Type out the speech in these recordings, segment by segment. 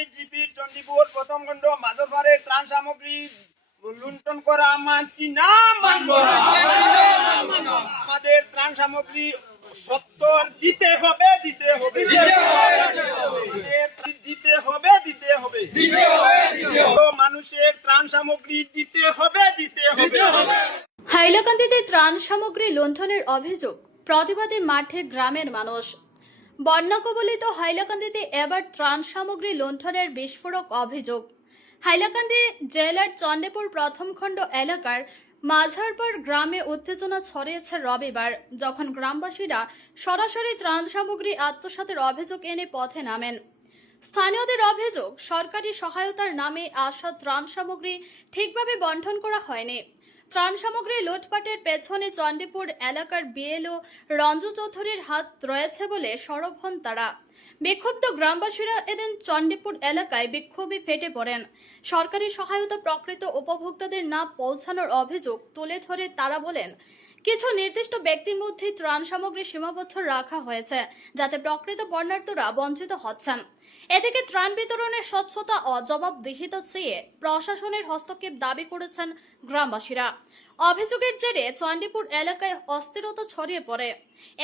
বাঁশবাড়ি জিপির চণ্ডীপুর প্রথম খণ্ড মাঝরপাড়ের ত্রাণ সামগ্রী লুণ্ঠন করা মানছি না, মানব না। আমাদের ত্রাণ সামগ্রী সত্তর দিতে হবে, দিতে হবে, দিতে হবে, দিতে হবে, মানুষের ত্রাণ সামগ্রী দিতে হবে, দিতে হবে। হাইলাকান্দিতে ত্রাণ সামগ্রী লুণ্ঠনের অভিযোগ, প্রতিবাদে মাঠে গ্রামের মানুষ। বন্যা কবলিত হাইলাকান্দিতে এবার ত্রাণ সামগ্রী লুণ্ঠনের বিস্ফোরক অভিযোগ। হাইলাকান্দি জেলার চণ্ডীপুর প্রথম খণ্ড এলাকার মাঝারপাড় গ্রামে উত্তেজনা ছড়িয়েছে রবিবার, যখন গ্রামবাসীরা সরাসরি ত্রাণ সামগ্রী আত্মসাতের অভিযোগ এনে পথে নামেন। স্থানীয়দের অভিযোগ, সরকারি সহায়তার নামে আসা ত্রাণ সামগ্রী ঠিকভাবে বণ্টন করা হয়নি। ত্রাণ সামগ্রী লুটপাটের পেছনে চণ্ডীপুর এলাকার বিএলও রঞ্জু চৌধুরীর হাত রয়েছে বলে সরব হন তারা। বিক্ষুব্ধ গ্রামবাসীরা এদিন চণ্ডীপুর এলাকায় বিক্ষোভে ফেটে পড়েন। সরকারি সহায়তা প্রকৃত উপভোক্তাদের না পৌঁছানোর অভিযোগ তুলে ধরে তারা বলেন, কিছু নির্দিষ্ট ব্যক্তির মধ্যে ত্রাণ সামগ্রী সীমাবদ্ধ রাখা হয়েছে, যাতে প্রকৃত বন্যার্তরা বঞ্চিত হচ্ছেন। এদিকে ত্রাণ বিতরণের স্বচ্ছতা ও জবাবদিহিতা চেয়ে প্রশাসনের হস্তক্ষেপ দাবি করেছেন গ্রামবাসীরা। অভিযোগের জেরে চণ্ডীপুর এলাকায় অস্থিরতা ছড়িয়ে পড়ে।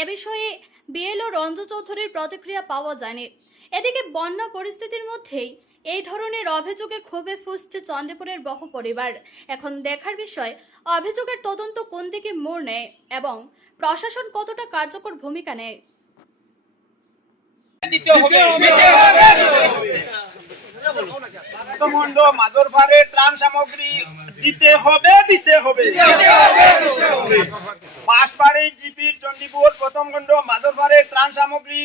এ বিষয়ে বিএলও রঞ্জু চৌধুরীর প্রতিক্রিয়া পাওয়া যায়নি। এদিকে বন্যা পরিস্থিতির মধ্যেই এই ধরনের অভিযোগে ক্ষোভে ফুঁসছে চণ্ডীপুরের বহু পরিবার। এখন দেখার বিষয়, অভিযোগের তদন্ত কোন দিকে মোড় নেয় এবং প্রশাসন কতটা কার্যকর ভূমিকা নেয়। মাঝরপাড়ের ত্রাণ সামগ্রী দিতে হবে, দিতে হবে। বাঁশবাড়ি জিপির চণ্ডীপুর প্রথম খণ্ড মাঝরপাড়ের ত্রাণ সামগ্রী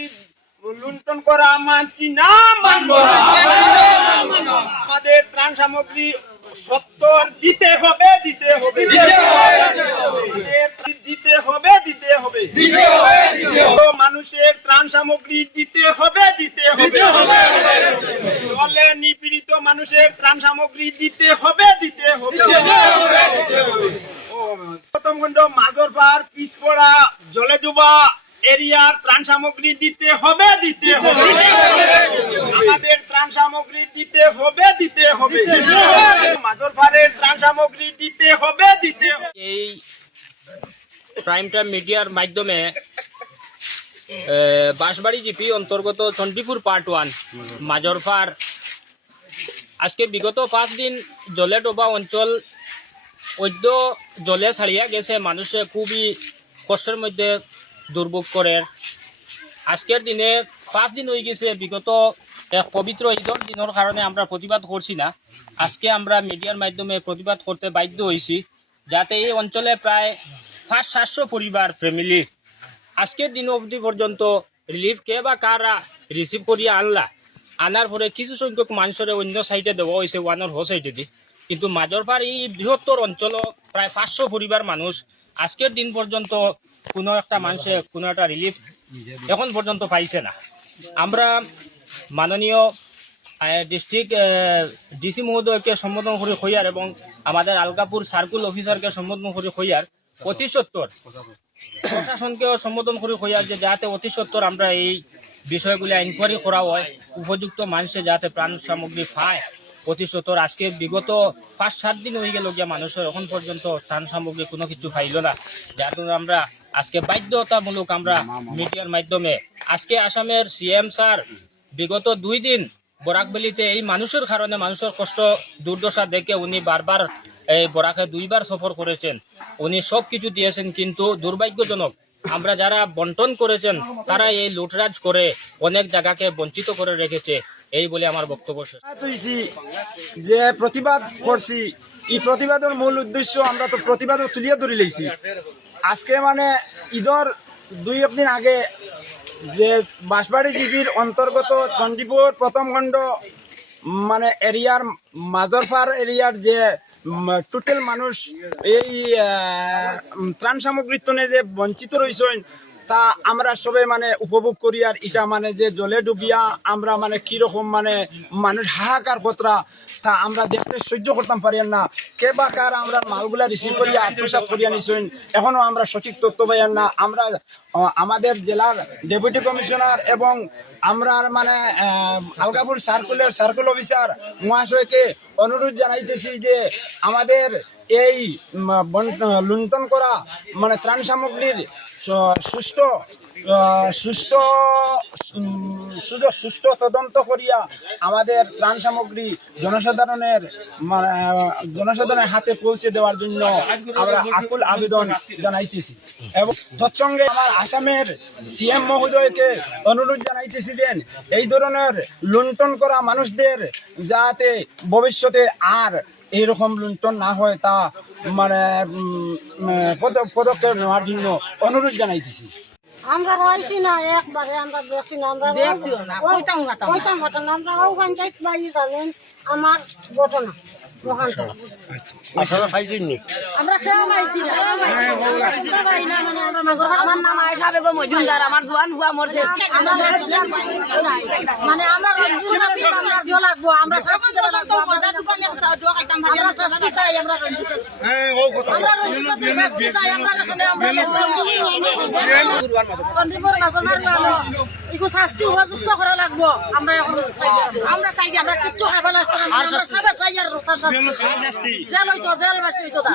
লুণ্ঠন করা মানছি না, মানব না। আমাদের ত্রাণ সামগ্রী সত্তর দিতে হবে, দিতে হবে, দিতে হবে, দিতে হবে, মানুষের ত্রাণ সামগ্রী দিতে হবে, দিতে হবে, জলে নিপীড়িত মানুষের ত্রাণ সামগ্রী দিতে হবে, দিতে হবে। প্রথম খণ্ড মাঝরপাড় পিছপড়া জলে ডুবা এরিয়ার ত্রাণ সামগ্রী দিতে হবে, দিতে হবে, আমাদের ত্রাণ সামগ্রী দিতে হবে, দিতে হবে, মাঝরপাড়ের ত্রাণ সামগ্রী দিতে হবে, দিতে হবে। এই প্রাইম টাইম মিডিয়ার মাধ্যমে বাঁশবাড়ি জিপি অন্তর্গত চণ্ডীপুর পার্ট 1 মাঝরপাড় আজকে বিগত 5 দিন জলে ডোবা অঞ্চল অদ্য জলে ছাড়িয়া গেছে। মানুষে খুবই কষ্টের মধ্যে দুর্ভোগ করে। আজকের দিনে 5 দিন হয়ে গেছে। বিগত এক পবিত্র ঈদের দিনের কারণে আমরা প্রতিবাদ করছি না। আজকে আমরা মিডিয়ার মাধ্যমে প্রতিবাদ করতে বাধ্য হয়েছি, যাতে এই অঞ্চলে প্রায় 500-700 পরিবার ফ্যামিলি আজকের দিন অবধি পর্যন্ত রিলিফ কে বা কারা রিসিভ করিয়া আনার পরে কিছু সংখ্যক মানুষের অন্য সাইডে দেওয়া হয়েছে, ওয়ানের হো সাইডে দি। কিন্তু মাঝরপাড় এই বৃহত্তর অঞ্চল প্রায় 500 পরিবার মানুষ আজকের দিন পর্যন্ত কোনো একটা মানুষে কোনো একটা রিলিফ এখন পর্যন্ত পাইছে না। আমরা মাননীয় ডিস্ট্রিক্ট ডিসি মহোদয়কে সম্বোধন করে হইয়ার এবং আমাদের আলকাপুর সার্কুল অফিসারকে সম্বোধন করে হইয়ার অতি সত্তর প্রশাসনকেও সম্বোধন করে হইয়ার যে যাতে অতি সত্তর আমরা এই বিষয়গুলি ইনকোয়ারি করা হয়, উপযুক্ত মানুষে যাতে প্রাণ সামগ্রী পায় অতি সত্তর। আজকে বিগত 5-7 দিন হয়ে গেল গিয়া মানুষের এখন পর্যন্ত ত্রাণ সামগ্রী কোনো কিছু পাইল না, যার জন্য আমরা আজকে বাধ্যতামূলক আমরা মিডিয়ার মাধ্যমে আজকে আসামের সিএম স্যার বিগত 2 দিন বরাকবেলিতে এই মানুষের কারণে মানুষের কষ্ট দুর্দশা দেখে উনি বারবার এই বরাকে 2বার সফর করেছেন। উনি সব কিছু দিয়েছেন, কিন্তু দুর্ভাগ্যজনক আমরা যারা বন্টন করেছেন তারা এই লুটরাজ করে অনেক জায়গাকে বঞ্চিত করে রেখেছে। এই বলে আমার বক্তব্য শেষ। যে প্রতিবাদ করছি, এই প্রতিবাদের মূল উদ্দেশ্য আমরা তো প্রতিবাদ তুলিয়ে ধরে লইছি। আজকে মানে ঈদের 2 দিন আগে যে বাঁশবাড়ি জিপির অন্তর্গত চণ্ডীপুর প্রথম খণ্ড মানে এরিয়ার মাঝরপাড় এরিয়ার যে টোটাল মানুষ এই ত্রাণ সামগ্রীর তনে যে বঞ্চিত রয়েছেন, তা আমরা সবে মানে উপভোগ করি। আর এটা মানে যে জলে ডুবিয়া আমরা মানে কিরকম মানে মানুষ হাহাকার কতরা তা আমরা দেখতে সহ্য করতাম পারি না। কে বা কার আমরা মালগুলা রিসিভ করিয়া আত্মসাৎ করিয়া নিছেন এখনো আমরা সঠিক তথ্য পাইয়ান না। আমরা আমাদের জেলার ডেপুটি কমিশনার এবং আমরা মানে আলগাপুর সার্কেল অফিসার মহাশয়কে অনুরোধ জানাইতেছি যে আমাদের এই লুণ্ঠন করা মানে ত্রাণ সামগ্রীর সুষ্ঠু তদন্ত করিয়া আমাদের ত্রাণ সামগ্রী জনসাধারণের হাতে পৌঁছে দেওয়ার জন্য আমরা আকুল আবেদন জানাইতেছি। এবং তৎসঙ্গে আমার আসামের সিএম মহোদয়কে অনুরোধ জানাইতেছি যে এই ধরনের লুণ্ঠন করা মানুষদের যাতে ভবিষ্যতে আর এইরকম লুণ্ঠন না হয় তা মানে পদক্ষেপ নেওয়ার জন্য অনুরোধ জানাইতেছি। আমরা রয়েছি না একবারে, আমরা দেখছি না, আমরা কইতাম ঘটনা, আমরা ওখান যাই পাই জানেন আমার ঘটনা ওখানটা আপনারা পাইছেন নি? আমরা কেউ পাইছি না, আমার নাম আয়েশা বেগম মজুমদার, আমার জোয়ান হুয়া মরছে। মানে আমরা রঞ্জু সাথী আমরা জিও লাগবো, আমরা শাস্তি দেওয়া লাগবো, আমরা শাস্তি চাই, আমরা রঞ্জু সাথী, আমরা রঞ্জু সাথী শাস্তি চাই, আমরা এখানে আমরা চণ্ডীপুর মাঝে মারলো এগো শাস্তি উপযুক্ত করা লাগবো। আমরা এখন আমরা চাই আমরা কিচ্ছু খাবো না, আমরা সবে চাই আর জেল হইতো, জেলবাসী হইতো দা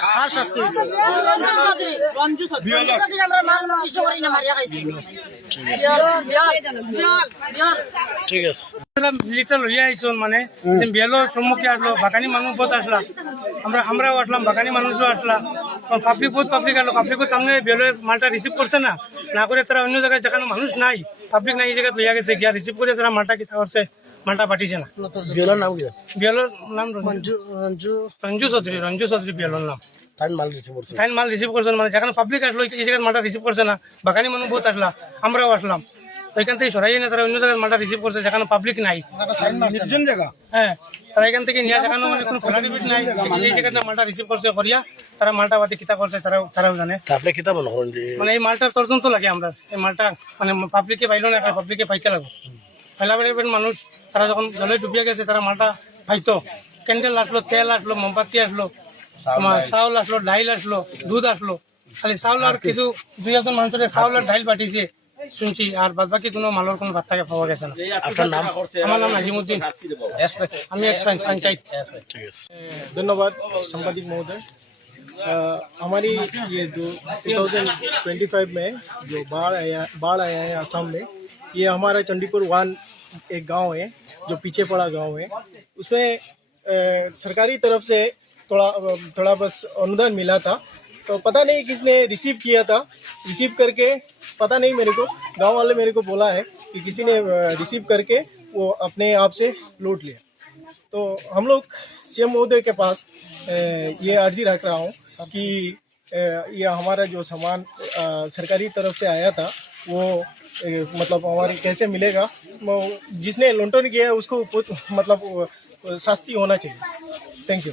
রঞ্জু চৌধুরী আমরা মারলো কিছু করি না, মারিয়া খাইছি। ঠিক আছে। লিটার লইয়া আইসন মানে বেলো সম্মুখে আসলো, বাগানি মানুষ বহুত আসলা, আমরাও আসলাম, বাগানি মানুষও আসলা, পাবলিক বহুত পাবলিক আসলো। পাবলিকের সামনে বেলোর মালটা রিসিভ করছে না, না করে তারা অন্য জায়গায় যেখানে মানুষ নাই, পাবলিক নাই, এই জায়গায় লইয়া গেছে, গিয়া রিসিভ করে তারা মালটা কিতা করছে, মালটা পাঠিয়েছে না। বিয়ের নাম কি? বেলোর নাম রঞ্জু চৌধুরী বেলোর নাম। তাই মাল রিসিভ করছে, তাই মাল রিসিভ করছেন মানে যেখানে পাবলিক আসলো এই জায়গায় মালটা রিসিভ করছে না, বাগানি মানুষ বহুত আসলা, আমরাও আসলাম, ওইখান থেকে সরাই না তারা অন্য জায়গায় মালটা রিসিভ করছে যেখানে পাবলিক নাই, নির্জন জায়গা। হ্যাঁ তারা এখান থেকে নিয়ে যেখানে মানে কোনো ফেলারিবিট নাই, এই জায়গাতে মালটা রিসিভ করছে করিয়া তারা মালটা বাদে কিতা করছে তারাও জানে। আপনি কিতা মনে করেন যে মানে এই মালটার তর্জন তো লাগে, আমরা এই মালটা মানে পাবলিকে পাইলো না, পাবলিকে পাইতে লাগবো। ফেলাবেড়ের মানুষ তারা যখন জলে ডুবিয়ে গেছে তারা মালটা পাইতো, ক্যান্ডেল আসলো, তেল আসলো, মোমবাতি আসলো, তোমার চাউল আসলো, ডাইল আসলো, দুধ আসলো, খালি চাউল আর কিছু দুই একজন মানুষের চাউল আর ডাইল পাঠিয়েছে শুনছি, আর বাদ বাকি কোনো মালের কোনো ভাত থাকে পাওয়া গেছে না। আপনার নাম? আমার নাম নাজিমুদ্দিন, আমি এক পঞ্চায়েত। ঠিক আছে, धन्यवाद संपादक महोदय। हमारी ये 2025 में जो बाढ़ आया है असम में, ये हमारा चंडीपुर 1 एक गांव है जो पीछे पड़ा गांव है, उसमें सरकारी तरफ से थोड़ा बस अनुदान मिला था, तो पता नहीं किसने रिसीव किया था, रिसीव करके पता नहीं मेरे को, गांव वाले मेरे को बोला है कि किसी ने रिसीव करके वो अपने आप से लूट लिया। तो हम लोग सीएम महोदय के पास ये अर्जी रख रहा हूँ कि ये हमारा जो सामान सरकारी तरफ से आया था वो मतलब हमारे कैसे मिलेगा, जिसने लुंठन किया है उसको मतलब शास्ति होना चाहिए। Thank you.